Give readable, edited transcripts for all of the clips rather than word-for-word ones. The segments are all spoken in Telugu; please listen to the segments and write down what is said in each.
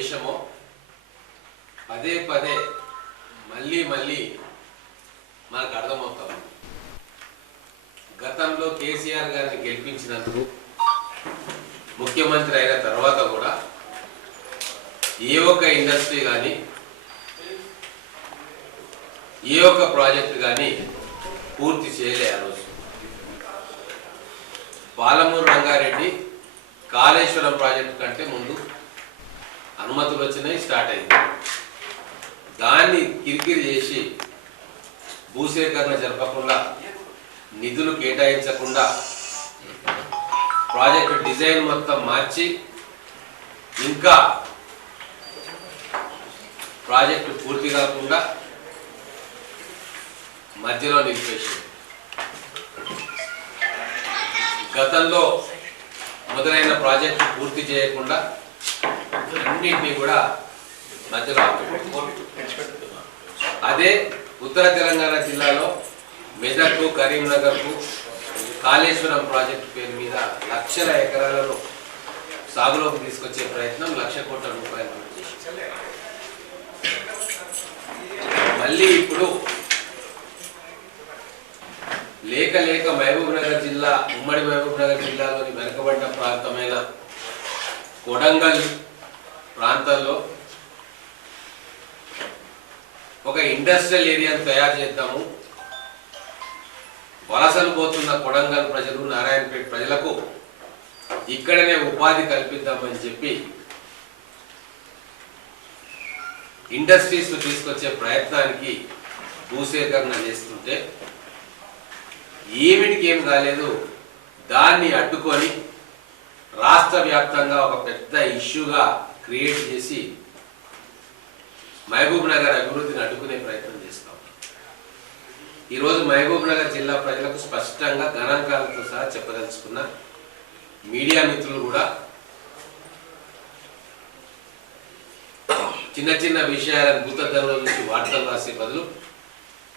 వేషమో పదే పదే మళ్ళీ మళ్ళీ మనకు అర్థమవుతాం. గతంలో కేసీఆర్ గారిని గెలిపించినందుకు ముఖ్యమంత్రి అయిన తర్వాత కూడా ఏ ఒక్క ఇండస్ట్రీ కానీ ఏ ఒక్క ప్రాజెక్ట్ కానీ పూర్తి చేయలే. ఆ రోజు పాలమూరు రంగారెడ్డి కాళేశ్వరం ప్రాజెక్టు కంటే ముందు అనుమతులు వచ్చినాయి, స్టార్ట్ అయింది. దాన్ని కిరికిరి చేసి భూసేకరణ జరపకుండా, నిధులు కేటాయించకుండా, ప్రాజెక్టు డిజైన్ మొత్తం మార్చి ఇంకా ప్రాజెక్టు పూర్తి కాకుండా మధ్యలో నిలిపేసింది. గతంలో మొదలైన ప్రాజెక్టు పూర్తి చేయకుండా అన్నింటినీ కూడా మధ్యలో అదే ఉత్తర తెలంగాణ జిల్లాలో మెదక్, కరీంనగర్కు కాళేశ్వరం ప్రాజెక్టు పేరు మీద లక్షల ఎకరాలను సాగులోకి తీసుకొచ్చే ప్రయత్నం 1,00,000 కోట్ల రూపాయలు మళ్ళీ ఇప్పుడు లేక లేక మహబూబ్ నగర్ జిల్లా, ఉమ్మడి మహబూబ్ నగర్ జిల్లాలోని వెనుకబడిన ప్రాంతమైన కొడంగల్ ప్రాంతంలో ఒక ఇండస్ట్రియల్ ఏరియాను తయారు చేద్దాము, వలసలు పోతున్న కొడంగల్ ప్రజలు, నారాయణపేట ప్రజలకు ఇక్కడనే ఉపాధి కల్పిద్దామని చెప్పి ఇండస్ట్రీస్ తీసుకొచ్చే ప్రయత్నానికి భూసేకరణ చేస్తుంటే ఏమిటికి ఏం కాలేదు. దాన్ని అడ్డుకొని రాష్ట్ర వ్యాప్తంగా ఒక పెద్ద ఇష్యూగా క్రియేట్ చేసి మహబూబ్ నగర్ అభివృద్ధిని అడ్డుకునే ప్రయత్నం చేస్తాం. ఈరోజు మహబూబ్ నగర్ జిల్లా ప్రజలకు స్పష్టంగా గణాంకాలతో సహా చెప్పదలుచుకున్న మీడియా మిత్రులు కూడా చిన్న చిన్న విషయాలను భూతద్దంలో నుంచి వార్తలు రాసే బదులు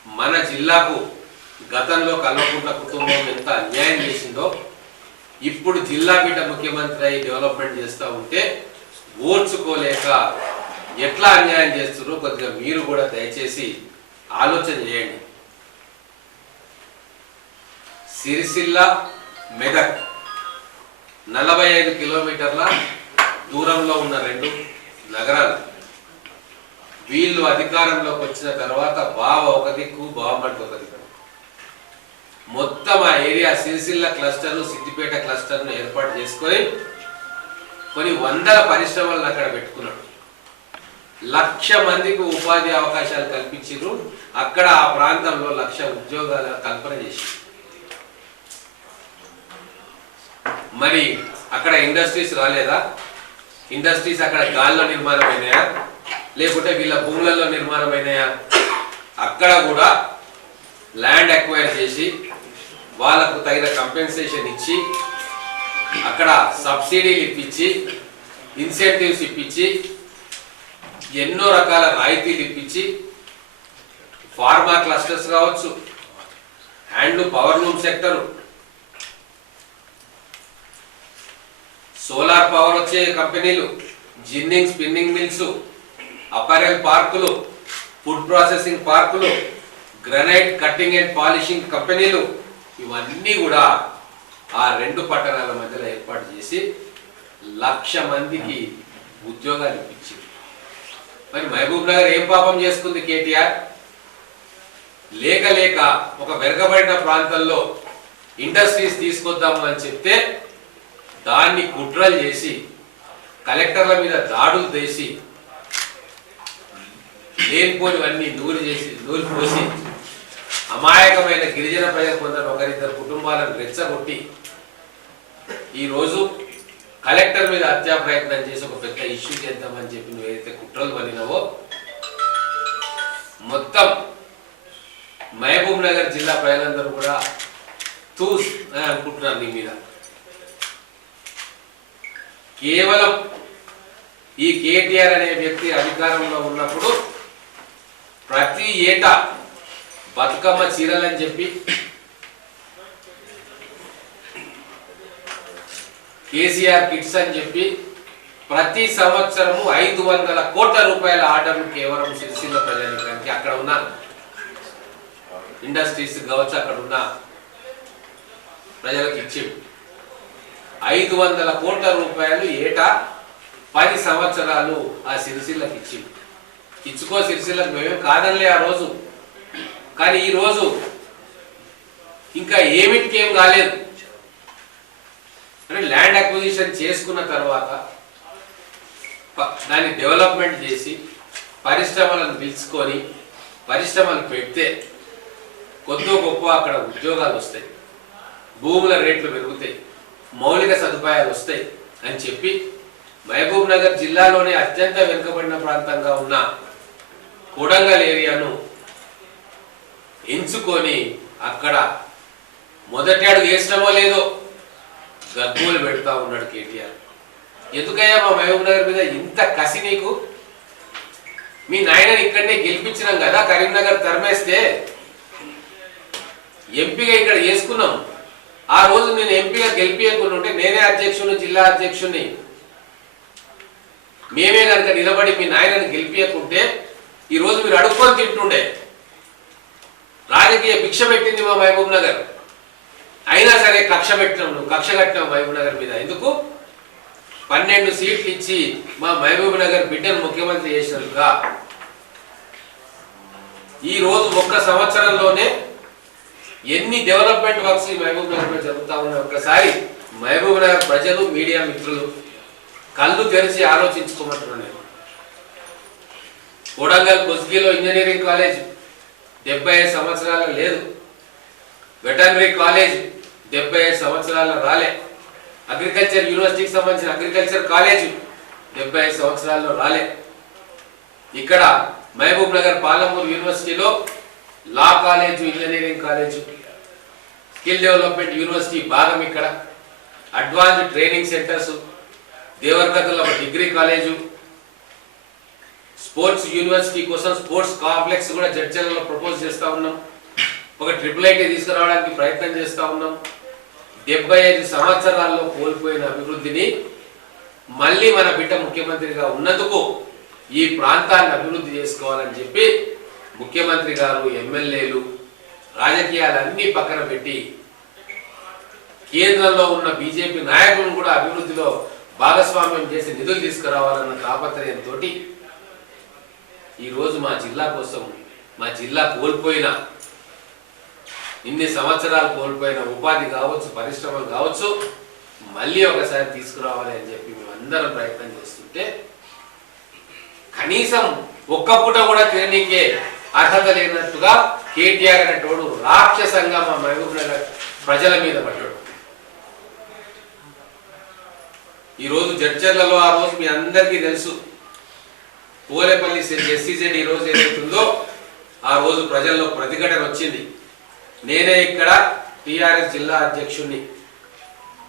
మన జిల్లాకు గతంలో కల్వకుంట్ల కుటుంబం ఎంత అన్యాయం చేసిందో, ఇప్పుడు జిల్లా బిడ్డ ముఖ్యమంత్రి అయి డెవలప్మెంట్ చేస్తూ ఉంటే ఓర్చుకోలేక ఎట్లా అన్యాయం చేస్తున్నారో కొద్దిగా మీరు కూడా దయచేసి ఆలోచన చేయండి. సిరిసిల్ల, మెదక్ 45 కిలోమీటర్ల దూరంలో ఉన్న 2 నగరాలు. వీళ్ళు అధికారంలోకి వచ్చిన తర్వాత బావ ఒక దిక్కు, బావమటి ఒక దిక్కు. మొత్తం ఆ ఏరియా సిరిసిల్ల క్లస్టర్, సిద్దిపేట క్లస్టర్ను ఏర్పాటు చేసుకొని కొన్ని వందల పరిశ్రమలను అక్కడ పెట్టుకున్నాడు. 1,00,000 మందికి ఉపాధి అవకాశాలు కల్పించారు. అక్కడ ఆ ప్రాంతంలో 1,00,000 ఉద్యోగాల కల్పన చేసి, మరి అక్కడ ఇండస్ట్రీస్ రాలేదా? ఇండస్ట్రీస్ అక్కడ గాల్లో నిర్మాణం అయినాయా, లేకుంటే వీళ్ళ భూములలో నిర్మాణం అయినాయా? అక్కడ కూడా ల్యాండ్ అక్వైర్ చేసి వాళ్ళకు తగిన కంపెన్సేషన్ ఇచ్చి, అక్కడ సబ్సిడీలు ఇప్పించి, ఇన్సెంటివ్స్ ఇప్పించి, ఎన్నో రకాల రాయితీలు ఇప్పించి, ఫార్మా క్లస్టర్స్ కావచ్చు, handloom powerloom sector, solar power వచ్చే కంపెనీలు, జిన్నింగ్ స్పిన్నింగ్ మిల్స్, అపారెల్ పార్కులు, ఫుడ్ ప్రాసెసింగ్ పార్కులు, గ్రనైట్ కట్టింగ్ అండ్ పాలిషింగ్ కంపెనీలు, ఇవన్నీ కూడా ఆ 2 పట్టణాల మధ్యలో ఏర్పాటు చేసి 1,00,000 మందికి ఉద్యోగాలు ఇప్పించింది. మరి మహబూబ్ నగర్ ఏం పాపం చేసుకుంది కేటీఆర్? లేక లేక ఒక వెనుకబడిన ప్రాంతంలో ఇండస్ట్రీస్ తీసుకొద్దాము అని చెప్తే దాన్ని కుట్రలు చేసి, కలెక్టర్ల మీద దాడులు చేసి, లేనిపోనివన్నీ నూరి పోసి అమాయకమైన గిరిజన ప్రజలు కొందరు 1-2 కుటుంబాలను రెచ్చగొట్టి ఈరోజు కలెక్టర్ మీద హత్యా ప్రయత్నం చేసి ఒక పెద్ద ఇష్యూ చేద్దామని చెప్పి నువ్వు ఏదైతే కుట్రలు పడినావో, మొత్తం మహబూబ్ నగర్ జిల్లా ప్రజలందరూ కూడా తూస్ అని అనుకుంటున్నారు నీ మీద. కేవలం ఈ కేటీఆర్ అనే వ్యక్తి అధికారంలో ఉన్నప్పుడు ప్రతి ఏటా బతుకమ్మ చీరలని చెప్పి, కేసీఆర్ కిట్స్ అని చెప్పి ప్రతి సంవత్సరము 500 కోట్ల రూపాయల ఆర్డర్లు కేవలం సిరిసిల్ల ప్రజానికానికి అక్కడ ఉన్న ఇండస్ట్రీస్ కావచ్చు అక్కడ ఉన్న ప్రజలకు ఇచ్చి 500 కోట్ల రూపాయలు ఏటా 10 సంవత్సరాలు ఆ సిరిసిల్లకు ఇచ్చుకో సిరిసిల్లకు మేమేం కాదనిలే ఆ రోజు. కానీ ఈ రోజు ఇంకా ఏమిటికేం కాలేదు. అంటే ల్యాండ్ అక్విజిషన్ చేసుకున్న తర్వాత దాన్ని డెవలప్మెంట్ చేసి పరిశ్రమలను పిలుచుకొని పరిశ్రమలు పెడితే కొద్దో గొప్ప అక్కడ ఉద్యోగాలు వస్తాయి, భూముల రేట్లు పెరుగుతాయి, మౌలిక సదుపాయాలు వస్తాయి అని చెప్పి మహబూబ్ నగర్ జిల్లాలోనే అత్యంత వెనుకబడిన ప్రాంతంగా ఉన్న కొడంగల్ ఏరియాను ఎంచుకొని అక్కడ మొదటి అడుగు వేసినమో లేదో గగ్గోలు పెడతా ఉన్నాడు కేటీఆర్. ఎందుకయ్యా మా మహబూబ్ నగర్ మీద ఇంత కసి నీకు? మీ నాయనని ఇక్కడనే గెలిపించినాం కదా, కరీంనగర్ తరిమేస్తే ఎంపీగా ఇక్కడ చేసుకున్నాం. ఆ రోజు నేను ఎంపీగా గెలిపించకుండా ఉంటే నేనే అధ్యక్షుని, జిల్లా అధ్యక్షుని, మేమే కనుక నిలబడి మీ నాయనని గెలిపించకుంటే ఈ రోజు మీరు అడుక్కొని తింటుండే. రాజకీయ భిక్ష పెట్టింది మా మహబూబ్ నగర్. అయినా సరే కక్ష పెట్టినాం, నువ్వు కక్ష కట్టినావు మహబూబ్ నగర్ మీద. ఎందుకు? 12 సీట్లు ఇచ్చి మా మహబూబ్ నగర్ బిడ్డను ముఖ్యమంత్రి చేసినట్టుగా ఈ రోజు ఒక్క సంవత్సరంలోనే ఎన్ని డెవలప్మెంట్ వర్క్స్ ఈ మహబూబ్ నగర్ లో జరుగుతా ఉన్నాయి. ఒక్కసారి మహబూబ్ నగర్ ప్రజలు, మీడియా మిత్రులు కళ్ళు తెరిచి ఆలోచించుకోమంటున్నాను నేను. కొడంగల్ కొస్గిలో ఇంజనీరింగ్ కాలేజ్ 75 సంవత్సరాలు లేదు. వెటర్నరీ కాలేజ్ 75 సంవత్సరాలు రాలే. అగ్రికల్చర్ యూనివర్సిటీకి సంబంధించిన అగ్రికల్చర్ కాలేజ్ 75 సంవత్సరాల్లో రాలే. ఇక్కడ మహబూబ్ నగర్ పాలమూరు యూనివర్సిటీలో law college, engineering college, skill development university భాగం ఇక్కడ. అడ్వాన్స్డ్ ట్రైనింగ్ సెంటర్స్, దేవరకథలో డిగ్రీ కాలేజు, స్పోర్ట్స్ యూనివర్సిటీ కోసం స్పోర్ట్స్ కాంప్లెక్స్ కూడా జడ్చర్లలో ప్రపోజ్ చేస్తూ ఉన్నాం. ఒక IIIT తీసుకురావడానికి ప్రయత్నం చేస్తూ ఉన్నాం. 75 సంవత్సరాల్లో కోల్పోయిన అభివృద్ధిని మళ్ళీ మన బిడ్డ ముఖ్యమంత్రిగా ఉన్నందుకు ఈ ప్రాంతాన్ని అభివృద్ధి చేసుకోవాలని చెప్పి ముఖ్యమంత్రి గారు, ఎమ్మెల్యేలు, రాజకీయాలన్నీ పక్కన పెట్టి కేంద్రంలో ఉన్న బీజేపీ నాయకులను కూడా అభివృద్ధిలో భాగస్వామ్యం చేసి నిధులు తీసుకురావాలన్న తాపత్రయంతో ఈరోజు మా జిల్లా కోసం, మా జిల్లా కోల్పోయిన ఇన్ని సంవత్సరాలు కోల్పోయిన ఉపాధి కావచ్చు, పరిశ్రమలు కావచ్చు, మళ్ళీ ఒకసారి తీసుకురావాలి అని చెప్పి మేమందరం ప్రయత్నం చేస్తుంటే కనీసం ఒక్క పూట కూడా తిననీకే అర్హత లేనట్టుగా కేటీఆర్ అనేటోడు రాక్షసంగా మా మహబూబ్ నగర్ ప్రజల మీద పడ్డాడు. ఈరోజు జడ్చర్లలో ఆ రోజు మీ అందరికీ తెలుసు, పోలేపల్లి SEZ ఈ రోజు ఏదైతుందో ఆ రోజు ప్రజల్లో ప్రతిఘటన వచ్చింది. నేనే ఇక్కడ టీఆర్ఎస్ జిల్లా అధ్యక్షుడిని,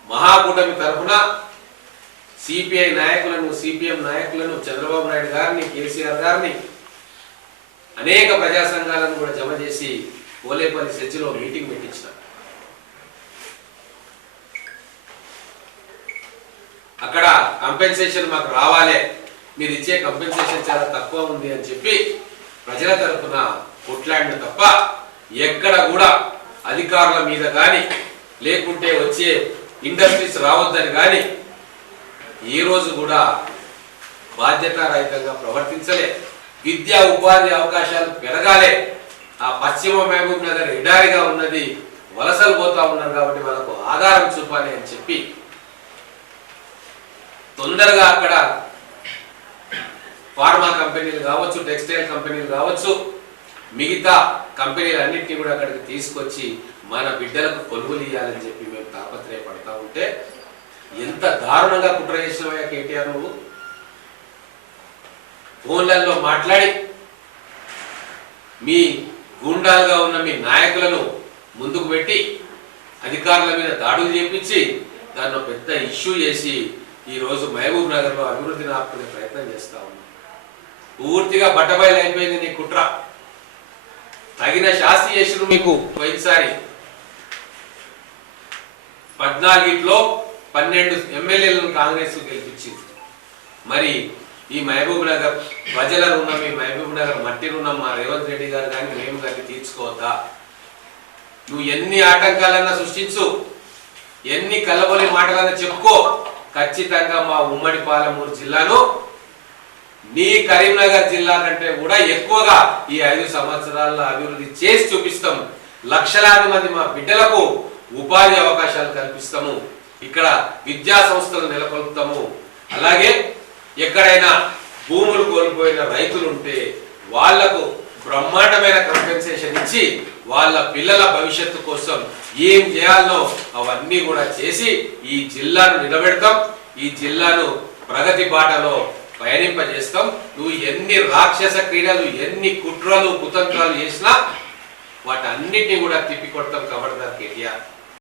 మహాకూటమి తరఫున సిపిఐ నాయకులను, సిపిఎం నాయకులను, చంద్రబాబు నాయుడు గారిని, కేసీఆర్ గారిని, అనేక ప్రజా సంఘాలను కూడా జమ చేసి పోలేపల్లి సెజ్లో మీటింగ్ పెట్టించిన. అక్కడ కంపెన్సేషన్ మాకు రావాలి, మీరు ఇచ్చే కంపెన్సేషన్ చాలా తక్కువ ఉంది అని చెప్పి ప్రజల తరఫున కొట్లాడిన తప్ప ఎక్కడ కూడా అధికారుల మీద కానీ లేకుంటే వచ్చే ఇండస్ట్రీస్ రావద్దని కానీ ఏ రోజు కూడా బాధ్యతారహితంగా ప్రవర్తించలే. విద్యా ఉపాధి అవకాశాలు పెరగాలి. ఆ పశ్చిమ మహబూబ్ నగర్ ఎడారిగా ఉన్నది, వలసలు పోతా ఉన్నారు కాబట్టి వాళ్ళకు ఆధారం చూపాలి అని చెప్పి తొందరగా అక్కడ ఫార్మా కంపెనీలు కావచ్చు, టెక్స్టైల్ కంపెనీలు కావచ్చు, మిగతా కంపెనీలు అన్నింటినీ కూడా అక్కడికి తీసుకొచ్చి మన బిడ్డలకు కొలువులు ఇవ్వాలని చెప్పి మేము తాపత్రయపడతా ఉంటే ఎంత దారుణంగా కుట్ర చేసినవయ్యా కేటీఆర్ నువ్వు. ఫోన్లలో మాట్లాడి మీ గూండాలుగా ఉన్న మీ నాయకులను ముందుకు పెట్టి అధికారుల మీద దాడులు చేపించి దాన్ని పెద్ద ఇష్యూ చేసి ఈరోజు మహబూబ్ నగర్లో అభివృద్ధిని ఆపుకునే ప్రయత్నం చేస్తా ఉన్నాం. పూర్తిగా బట్టబయలు అయిపోయింది నీ కుట్ర. తగిన శాస్తి చేసిరు మీకు. పోయినసారి 14లో 12 ఎమ్మెల్యేలను కాంగ్రెస్ గెలిపించింది. మరి ఈ మహబూబ్ నగర్ ప్రజల రుణం, ఈ మహబూబ్ నగర్ మట్టి రుణం మా రేవంత్ రెడ్డి గారు కానీ మేము కానీ తీర్చుకోవద్దా? నువ్వు ఎన్ని ఆటంకాలన్నా సృష్టించు, ఎన్ని కలబొలి మాటలన్నా చెప్పుకో, ఖచ్చితంగా మా ఉమ్మడి పాలమూరు జిల్లాను నీ కరీంనగర్ జిల్లా కంటే కూడా ఎక్కువగా ఈ 5 సంవత్సరాల్లో అభివృద్ధి చేసి చూపిస్తాం. లక్షలాది మంది మా బిడ్డలకు ఉపాధి అవకాశాలు కల్పిస్తాము, ఇక్కడ విద్యా సంస్థలు నెలకొల్పుతాము. అలాగే ఎక్కడైనా భూములు కోల్పోయిన రైతులు ఉంటే వాళ్లకు బ్రహ్మాండమైన కంపెన్సేషన్ ఇచ్చి వాళ్ళ పిల్లల భవిష్యత్తు కోసం ఏం చేయాలనో అవన్నీ కూడా చేసి ఈ జిల్లాను నిలబెడతాం, ఈ జిల్లాను ప్రగతి బాటలో పయనింపజేస్తాం. నువ్వు ఎన్ని రాక్షస క్రీడలు, ఎన్ని కుట్రలు కుతంత్రాలు చేసినా వాటన్నిటిని కూడా తిప్పికొడతాం. కబడ్దార్ కేటీఆర్.